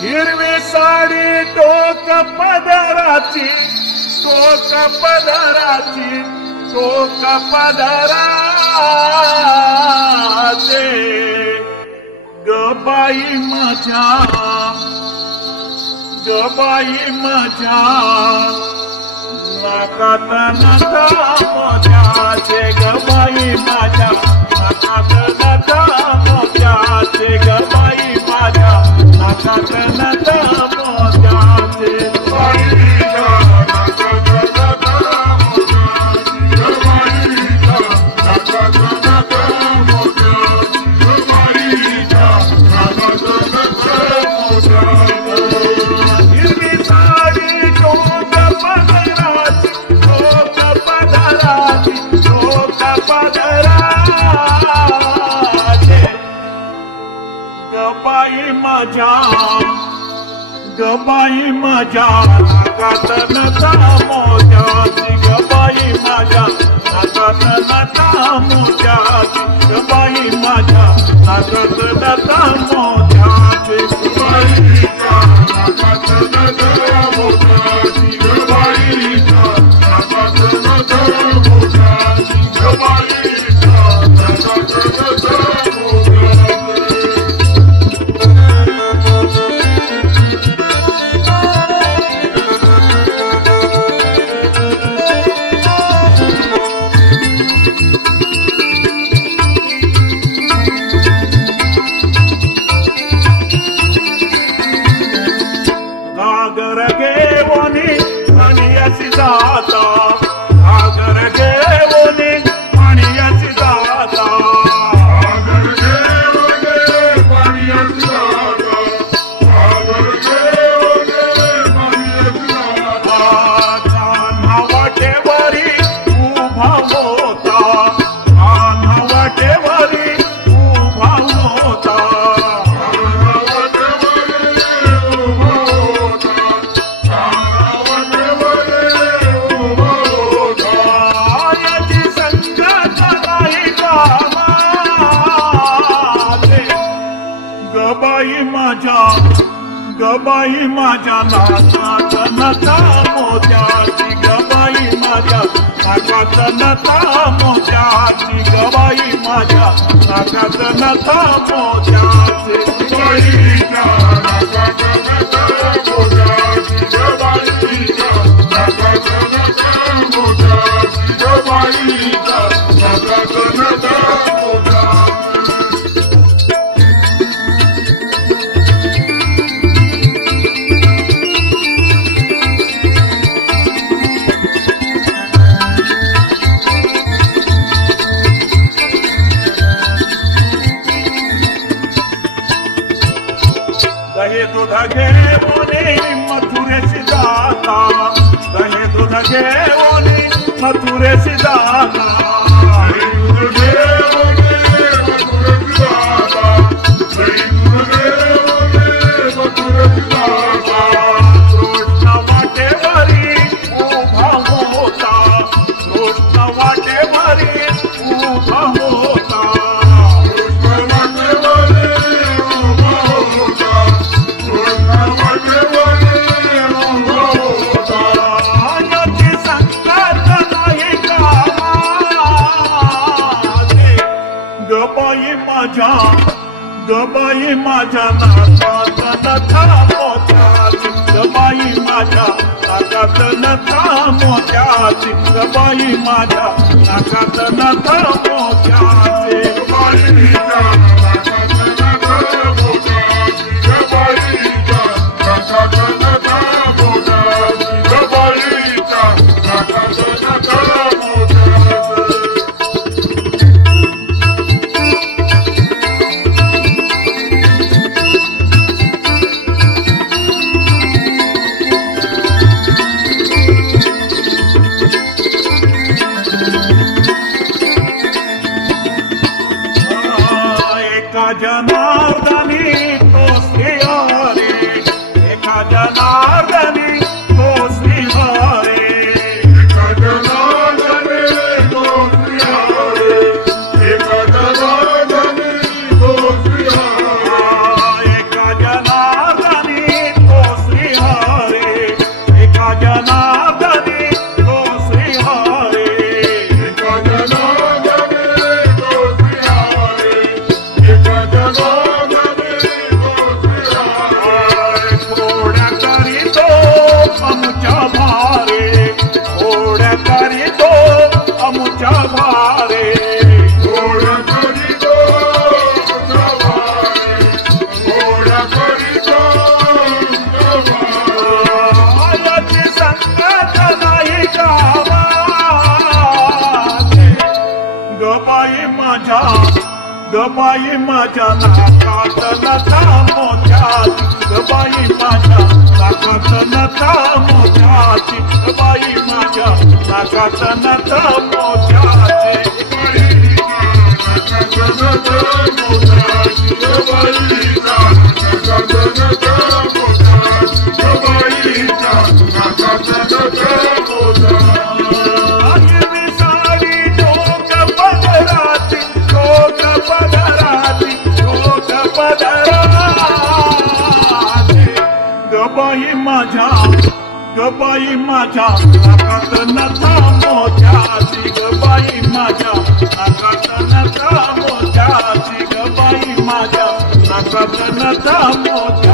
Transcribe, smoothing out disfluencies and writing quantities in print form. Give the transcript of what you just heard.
हिरवी साडी टोक पदराची, टोक पदराची, टोक पदराचे ग बाई माझ्या, ग बाई माझ्या नाकात नथा मोत्याचे ग बाई माझ्या, नाकात नथा मोत्याचे ग बाई माझ्या, नाकात नथा मोत्याचे माझ्या, ग बाई माझ्या नाकात नथा मोत्याची ग बाई माझ्या, नाकात नथा मोत्याची ग बाई माझ्या, नाकात नथा मोत्याची नाकात नथा मोत्याची ग बाईच्या, नाकात नथा मोत्याची ग बाईच्या, नाकात नथा घागर घेऊनी आणि अशी जाता, घागर घेऊनी आणि अशी जाता, घागर घेऊनी आणि अशी जाता, घागर घेऊनी आणि अशी जाता, नावाटेवरी उभा होता, नावाटेवरी उभा होता, गबाई माझ्या, गबाई माझ्या नाकात नथा मोत्याची गबाई माझ्या, नाकात नथा मोत्याची गबाई माझ्या, नाकात नथा मोत्याची गबाईच्या, नाकात नथा मोत्याची गबाईच्या, नाकात नथा मोत्याची गबाईच्या, नाकात नथा दही दूध घेऊनी मथुरेशी जाता, दही दूध घेऊनी मथुरेशी जाता, दही दूध घेऊनी मथुरेशी जाता, दही दूध घेऊनी मथुरेशी जाता, कृष्ण वाटेवरी उभा होता, कृष्ण वाटेवरी उभा होता, गबाई माझ्या, गबाई माझ्या नाकात नथा मोत्याची गबाई माझ्या, नाकात नथा मोत्याची गबाई माझ्या, नाकात नथा मोत्याची गबाईच्या, नाकात नथा मोत्याची गबाईच्या, नाकात नथा मोत्याची गबाईच्या, नाकात नथा गबाई माझ्या नाकात नथा मोत्याची गबाई माझ्या नाकात नथा मोत्याची गबाई माझ्या नाकात नथा मोत्याची गबाई माझ्या नाकात नथा मोत्याची गबाई माझ्या नाकात नथा मोत्याची गबाई माझ्या नाकात नथा मोत्याची